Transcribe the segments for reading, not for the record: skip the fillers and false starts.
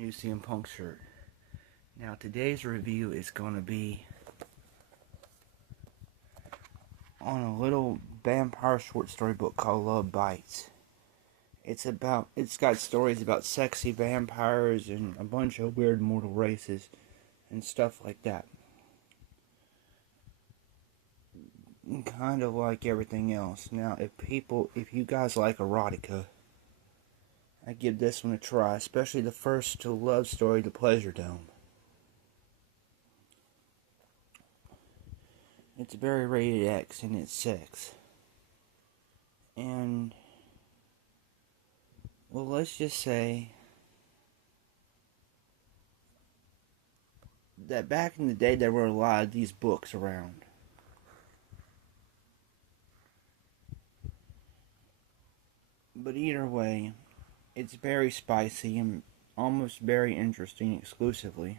new CM Punk shirt. Now today's review is going to be on a little vampire short story book called Love Bites. It's got stories about sexy vampires and a bunch of weird mortal races and stuff like that. Kind of like everything else. Now, if you guys like erotica, I give this one a try, especially the first love story, The Pleasure Dome. It's very rated X in its sex. And, well, let's just say that back in the day there were a lot of these books around. But either way, it's very spicy and almost very interesting exclusively.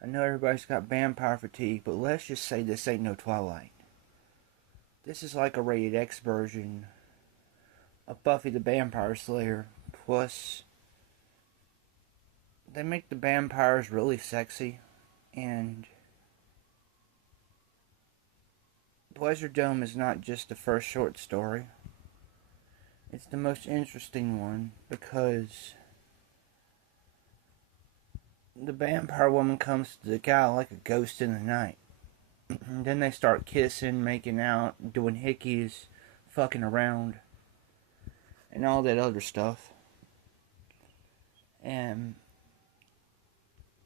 I know everybody's got vampire fatigue, but let's just say this ain't no Twilight. This is like a rated X version of Buffy the Vampire Slayer. Plus, they make the vampires really sexy, and Pleasure Dome is not just the first short story. It's the most interesting one because the vampire woman comes to the guy like a ghost in the night. And then they start kissing, making out, doing hickeys, fucking around, and all that other stuff. And,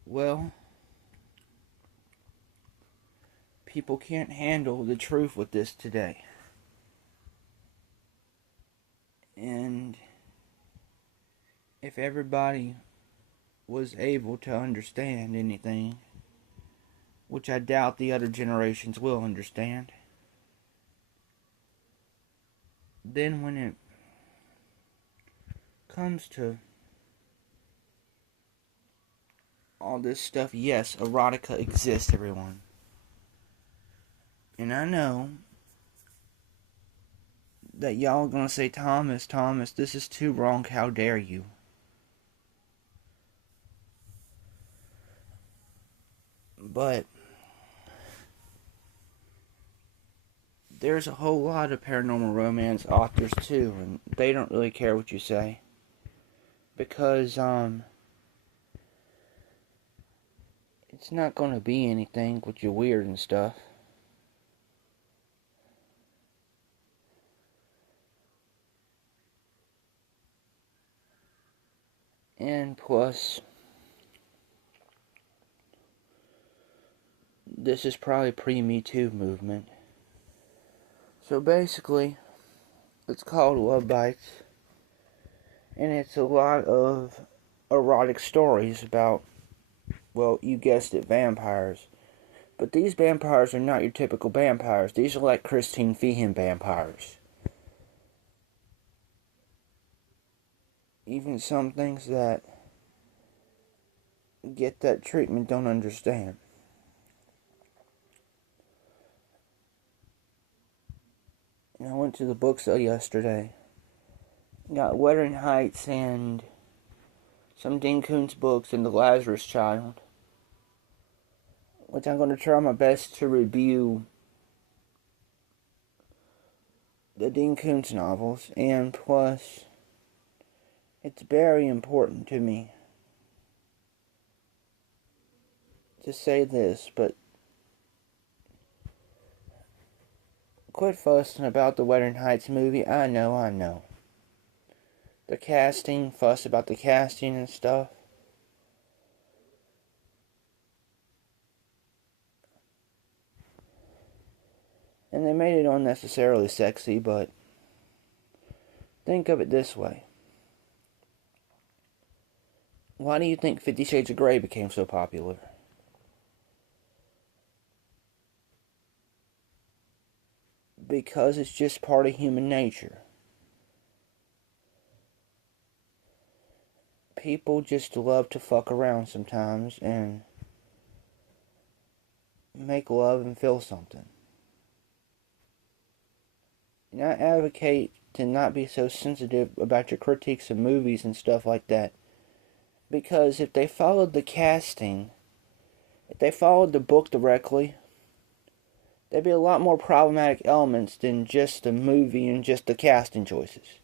well, people can't handle the truth with this today. And if everybody was able to understand anything, which I doubt the other generations will understand, then when it comes to all this stuff, yes, erotica exists, everyone. And I know that y'all are gonna say, Thomas, this is too wrong, how dare you? But there's a whole lot of paranormal romance authors too, and they don't really care what you say. Because, it's not gonna be anything with your weird and stuff. And plus, this is probably pre-Me Too movement. So basically, it's called Love Bites. And it's a lot of erotic stories about, well, you guessed it, vampires. But these vampires are not your typical vampires. These are like Christine Feehan vampires. Even some things that get that treatment don't understand. And I went to the book sale yesterday. Got Wuthering Heights and some Dean Koontz books and The Lazarus Child, which I'm going to try my best to review the Dean Koontz novels. And plus, it's very important to me to say this, but quit fussing about the Wuthering Heights movie. I know. The casting, fuss about the casting and stuff. And they made it unnecessarily sexy, but think of it this way. Why do you think 50 Shades of Grey became so popular? Because it's just part of human nature. People just love to fuck around sometimes and make love and feel something. And I advocate to not be so sensitive about your critiques of movies and stuff like that. Because if they followed the casting, if they followed the book directly, there'd be a lot more problematic elements than just the movie and just the casting choices.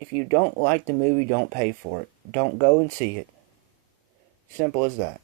If you don't like the movie, don't pay for it. Don't go and see it. Simple as that.